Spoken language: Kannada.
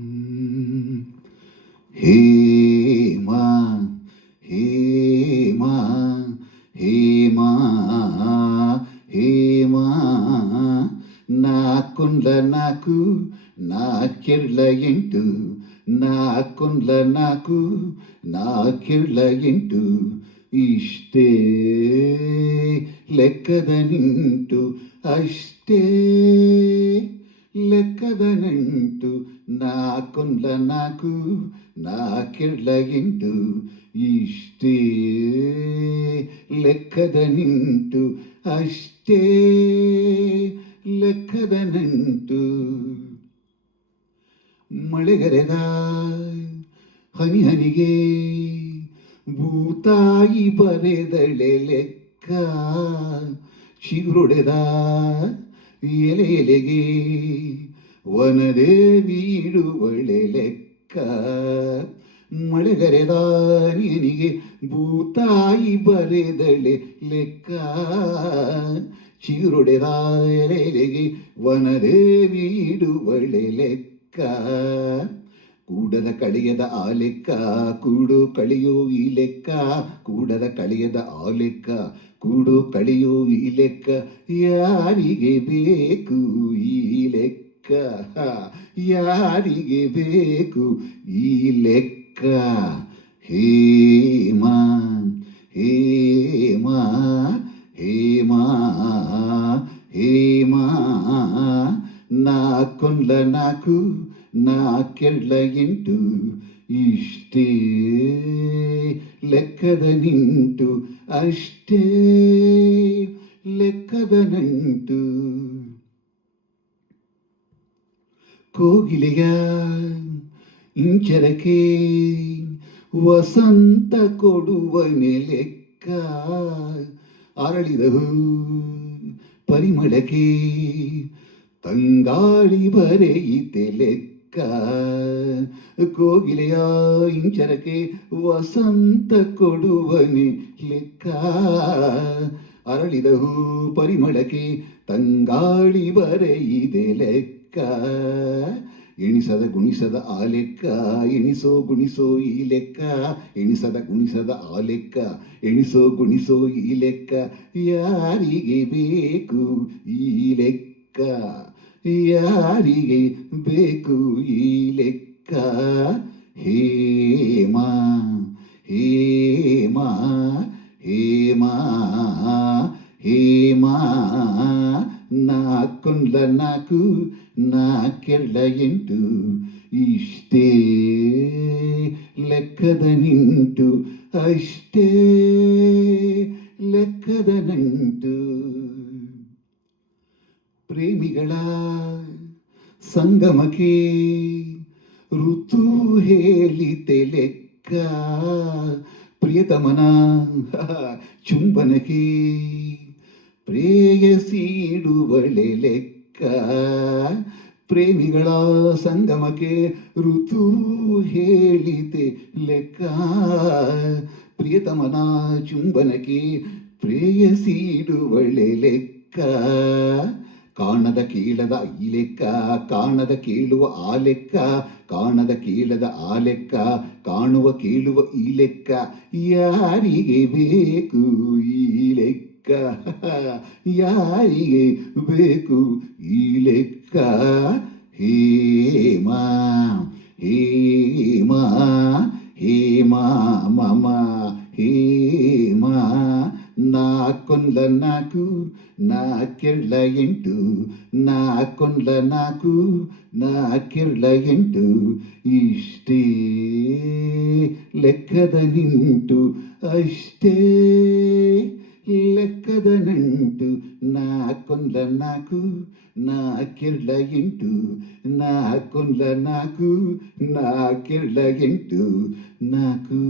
ಹ್ಮ್. ಹೇಮಾ ಹೇಮಾ ಹೇಮಾ ಹೇಮಾ ನಾಕೊಂಡ್ಲ ನಾಕು ನಾಕೆರಡ್ಲ ಎಂಟು ನಾಕೊಂಡ್ಲ ನಾಕು ನಾಕೆರಡ್ಲ ಎಂಟು ಇಷ್ಟೇ ಲೆಕ್ಕದ ನಿಂಟು ಅಷ್ಟೇ ಲೆಕ್ಕದ ನಂಟು ನಾಕೊಂಡ್ಲ ನಾಕು ನಾಕೆರಡ್ಲ ಎಂಟು ಇಷ್ಟೇ ಲೆಕ್ಕದ ನಿಂಟು ಅಷ್ಟೇ ಲೆಕ್ಕದ ನಂಟು ಮಳೆಗರೆದ ಹನಿ ಹನಿಗೆ ಭೂತಾಯಿ ಬರೆದಳೆ ಲೆಕ್ಕ ಚಿಗುರೊಡೆದ ಎಲೆ ಎಲೆಗೆ ವನದೇವಿ ಇಡುವಳೆ ಲೆಕ್ಕ ಮಳೆಗರೆದ ನೀನಿಗೆ ಭೂತಾಯಿ ಬರೆದಳೆ ಲೆಕ್ಕ ಚಿಗುರೊಡೆದ ಎಲೆ ಎಲೆಗೆ ವನದೇವಿ ಇಡುವಳೆ ಲೆಕ್ಕ ಕೂಡದ ಕಳೆಯದ ಆ ಲೆಕ್ಕ ಕೂಡು ಕಳೆಯೋ ಈ ಲೆಕ್ಕ ಕೂಡದ ಕಳೆಯದ ಆ ಲೆಕ್ಕ ಕೂಡು ಕಳೆಯೋ ಈ ಲೆಕ್ಕ ಯಾರಿಗೆ ಬೇಕು ಈ ಲೆಕ್ಕ ಯಾರಿಗೆ ಬೇಕು ಈ ಲೆಕ್ಕ ಹೇಮಾ ಹೇಮಾ ಹೇಮಾ ಹೇಮಾ ನಾಕೊಂಡ್ಲ ನಾಕು ನಾಕೆರಡ್ಲ ಎಂಟು ಇಷ್ಟೇ ಲೆಕ್ಕದ ನಿಂಟು ಅಷ್ಟೇ ಲೆಕ್ಕದ ನಂಟು ಕೋಗಿಲೆಯ ಇಂಚರಕ್ಕೆ ವಸಂತ ಕೊಡುವನೆ ಲೆಕ್ಕ ಅರಳಿದವು ಪರಿಮಳಕ್ಕೆ ತಂಗಾಳಿ ಬರೆಯಿತೆ ಲೆಕ್ಕ ಕೋಗಿಲೆಯ ಇಂಚರಕ್ಕೆ ವಸಂತ ಕೊಡುವನೆ ಲೆಕ್ಕ ಅರಳಿದವು ಪರಿಮಳಕ್ಕೆ ತಂಗಾಳಿ ಬರೆಯಿದೆ ಲೆಕ್ಕ ಎಣಿಸದ ಗುಣಿಸದ ಆ ಲೆಕ್ಕ ಎಣಿಸೋ ಗುಣಿಸೋ ಈ ಲೆಕ್ಕ ಎಣಿಸದ ಗುಣಿಸದ ಆ ಲೆಕ್ಕ ಎಣಿಸೋ ಗುಣಿಸೋ ಈ ಲೆಕ್ಕ ಯಾರಿಗೆ ಬೇಕು ಈ ಲೆಕ್ಕ ಯಾರಿಗೆ ಬೇಕು ಈ ಲೆಕ್ಕ ಹೇಮಾ ಹೇಮಾ ಹೇಮಾ ಹೇಮಾ ನಾಕೊಂಡ್ಲ ನಾಕು ನಾಕೆರಡ್ಲ ಎಂಟು ಇಷ್ಟೇ ಲೆಕ್ಕದ ನಿಂಟು ಅಷ್ಟೇ ಲೆಕ್ಕದ ನಂಟು ಪ್ರೇಮಿಗಳ ಸಂಗಮಕ್ಕೆ ಋತು ಹೇಳಿತೆ ಲೆಕ್ಕ ಪ್ರಿಯತಮನ ಚುಂಬನಕ್ಕೆ ಪ್ರೇಯಸಿಡುವಳೆ ಲೆಕ್ಕ ಪ್ರೇಮಿಗಳ ಸಂಗಮಕ್ಕೆ ಋತು ಹೇಳಿತೆ ಲೆಕ್ಕ ಪ್ರಿಯತಮನ ಚುಂಬನಕ್ಕೆ ಪ್ರೇಯಸಿಡುವಳೆ ಲೆಕ್ಕ ಕಾಣದ ಕೀಳದ ಈ ಲೆಕ್ಕ ಕಾಣದ ಕೇಳುವ ಆ ಲೆಕ್ಕ ಕಾಣದ ಕೀಳದ ಆ ಲೆಕ್ಕ ಕಾಣುವ ಕೇಳುವ ಈ ಲೆಕ್ಕ ಯಾರಿಗೆ ಬೇಕು ಈ ಲೆಕ್ಕ ಯಾರಿಗೆ ಬೇಕು ಈ ಲೆಕ್ಕ ಹೇಮಾ ಹೇಮಾ ಹೇಮಾ ಮಮ ಹೇಮಾ ನಾಕೊಂಡ್ಲ ನಾಕು ನಾಕೆರಡ್ಲ ಎಂಟು ನಾಕೊಂಡ್ಲ ನಾಕು ನಾಕೆರಡ್ಲ ಎಂಟು ಇಷ್ಟೇ ಲೆಕ್ಕದ ನಿಂಟು ಅಷ್ಟೇ ಲೆಕ್ಕದ ನಂಟು ನಾಕೊಂಡ್ಲ ನಾಕು ನಾಕೆರಡ್ಲ ಎಂಟು ನಾಕೊಂಡ್ಲ ನಾಕು ನಾಕೆರಡ್ಲ ಎಂಟು ನಾಕು